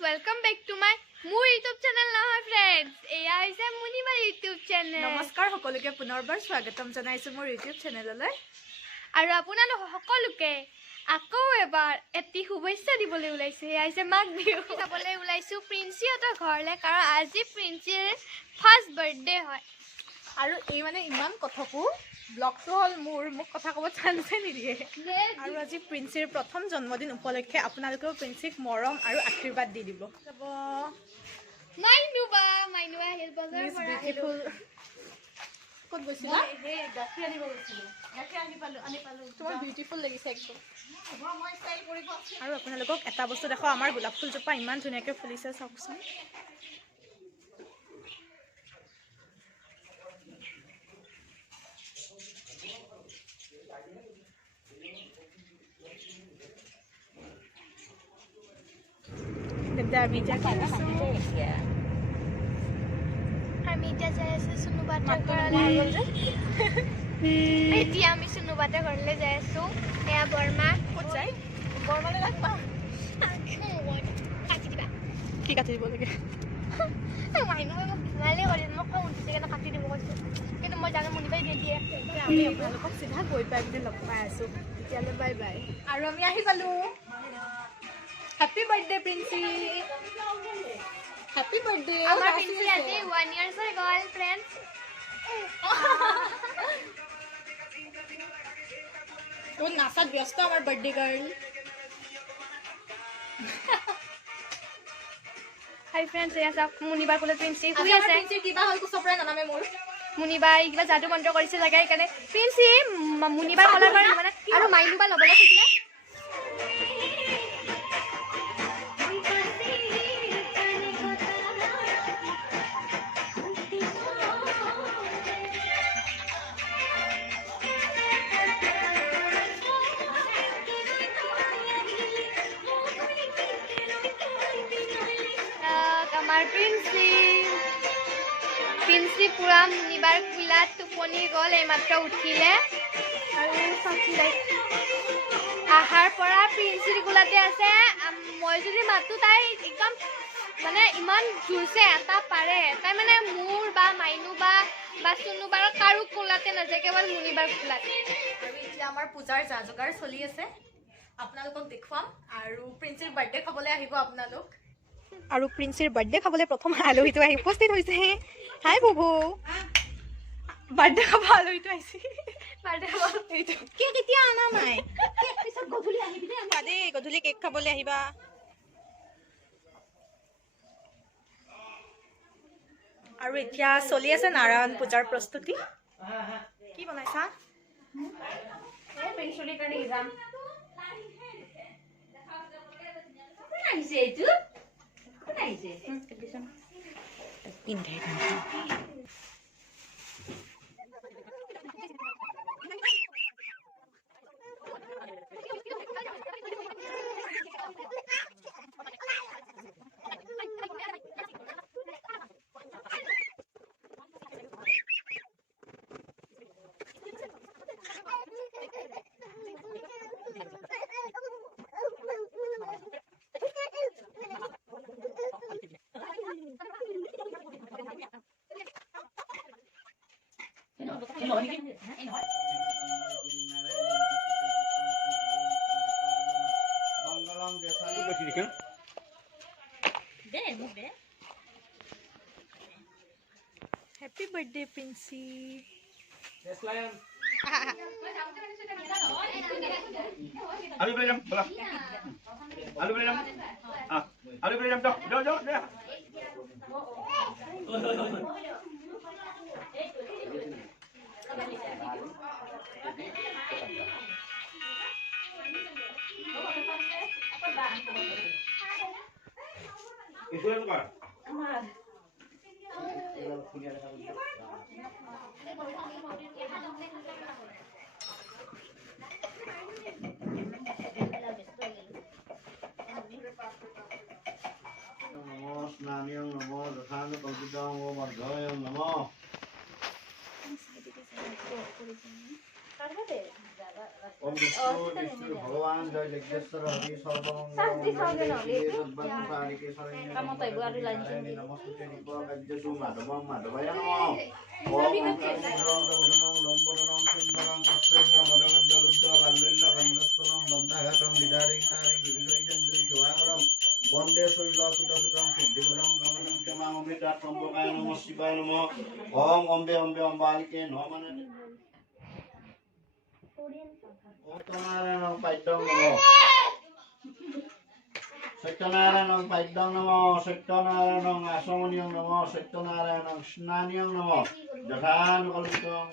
welcome back to my YouTube channel now friends. Eya hoise Munibar YouTube channel. নমস্কাৰ সকলোকে পুনৰবাৰ স্বাগতম জনাইছো মোৰ YouTube চেনেললৈ। আৰু আপোনালোক সকলোকে আকৌ এবাৰ এটি শুভেচ্ছা দিবলৈ ওলাইছে। এয়া হৈছে মাঘ বিহু চাবলৈ ওলাইছো প্ৰিন্সিহঁতৰ ঘৰলৈ, কাৰণ আজি প্ৰিন্সিৰ ফাৰ্ষ্ট বাৰ্থডে হয়। আৰু এই মানে ইমান কথাকো ব্লগটো হল মোক কথা ক'ব চান্সে নিদিয়ে। আৰু আজি প্ৰিন্সিৰ প্ৰথম জন্মদিন উপলক্ষে আপোনালোকেও প্ৰিন্সিক মৰম আৰু আশীৰ্বাদ দি দিব। মাইনুবা আহিল বজাৰ পৰা। ক'ত গৈছিলা? হে গাখীৰ আনিব গৈছিলো। গাখীৰ আনি পালো। তোমাৰ বিউটিফুল লাগিছে একদম। মই ষ্টাইল কৰিব। আৰু আপোনালোকক এটা বস্তু দেখাও, আমাৰ গোলাপ ফুলজোপা ইমান ধুনীয়াকৈ ফুলিছে চাওকচোন। আমি এতিয়া যাই আছো সুনুবাটাৰ ঘৰলৈ। এতিয়া আমি সুনুবাটাৰ ঘৰলৈ যাই আছো। এয়া বৰমা। ক'ত যায়? বৰমালে লাগবা। কাটি দিবা। কি কাটি দিব লাগে? মাইনুৱে মোক ধুমালে কৰিল, মোক খং উঠিছে কাৰণে কাটি দিব কৈছে, কিন্তু মই জানো মুনিবাই নিদিয়ে। আমি আপোনালোকক চিধা গৈ পাই পিনে লগ পাই আছো। তেতিয়ালৈ বাই বাই। আৰু আমি আহি পালো। Happy birthday Princy. Happy birthday. আমাৰ প্ৰিন্সি আজি 1 year হৈ গ'ল ফ্ৰেণ্ডছ। তোৰ নাচাত ব্যস্ত আমাৰ বাৰ্থডে গাৰ্ল। হাই ফ্ৰেণ্ডছ, এয়া চাওক মুনিবাৰ কোলে প্ৰিন্সি শুই আছে। প্ৰিন্সি কিবা হ'ল কুচপৰাই নানামে মোৰ। মুনিবাই কিবা যাদু মন্ত্ৰ কৰিছে জাগাই সেইকাৰণে প্ৰিন্সি মুনিবাৰ কলাৰ পৰা মানে আৰু মাইনুবা ল'বলৈ খুজিলে। আমাৰ প্ৰিন্সি পুৰা মুনিবাৰ কোলাত টোপনি গ'ল, এইমাত্ৰ উঠিলে। আৰু আহাৰ পৰা প্ৰিন্সিৰ কোলাতে আছে। মই যদি মাতো তাই একদম মানে ইমান জোৰছে এটা পাৰে, তাই মানে মোৰ বা মাইনু বা চুনুবাৰ কাৰো কোলাতে নাযায়, কেৱল মুনিবাৰ কোলাত। আৰু এতিয়া আমাৰ পূজাৰ যা যোগাৰ চলি আছে, আপোনালোকক দেখুৱাম। আৰু প্ৰিন্সিৰ বাৰ্থডে খাবলৈ আহিব আপোনালোক। আৰু প্ৰিন্সিৰ বাৰ্থডে খাবলৈ প্ৰথম আলহীটো আহি উপস্থিত হৈছে। হাই বুবু, বাৰ্থডে খাব আলহীটো আহিছে। বাৰ্থডে খাব এইটো কেক এতিয়া অনা নাই, পিছত গধূলি আহিবি দেই। গধূলি কেক খাবলৈ আহিবা। আৰু এতিয়া চলি আছে নাৰায়ণ পূজাৰ প্ৰস্তুতি। কি বনাইছা? Happy birthday, Princy. Yes, Lion. Alu boleh jam, bola. Alu boleh jam. Alu boleh jam dok. Jom. Itu yang tukar. Namo Snanyam Namo Dathana Kalpitang Vardhayam Namo. ओम विष्णु विष्णु भगवान जय जगदीश्वर हरि सर्वमंगल सारिके नमस्ते निपो माधवम माधवाय नमः ओम ओंकारं लंबोदरं सुंदरं कष्टं मदगद्दलुब्ध बाल्यल्ल गन्धस्वरं दन्ताघातं विदारिं तारिं विविधैजन्द्रि शुभाकरं वन्दे शैलसुतसुतं सिद्धिपदं कमलं क्षमां अमृतात् सम्भवाय नमः शिवाय नमः ओम अम्बे अम्बे अम्बालिके नमः सत्यनारायण पाद्यं नमो सत्यनारायण पाद्यं नमो सत्यनारायण आसमनियं नमो सत्यनारायण स्नानियं नमो यथानुकल्पितं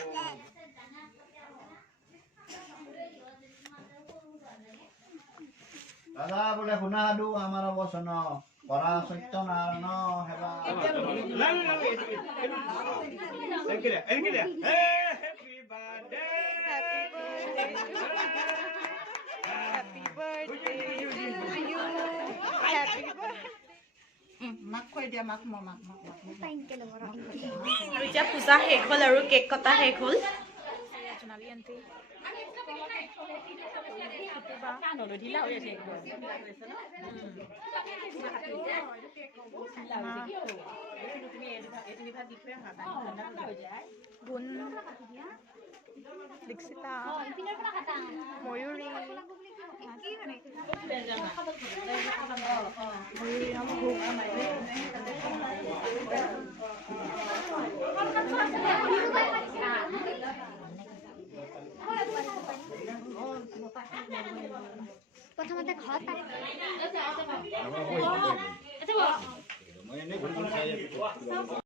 दादा बोले गुनाहदु आमार वचन परा सत्यनारायण हेबा আৰু এতিয়া পূজা শেষ হ'ল আৰু কেক কটা শেষ হ'ল দীক্ষিতা ময়ূৰী প্ৰথমতে ঘৰত মই এনে ঘূৰি খাই আছো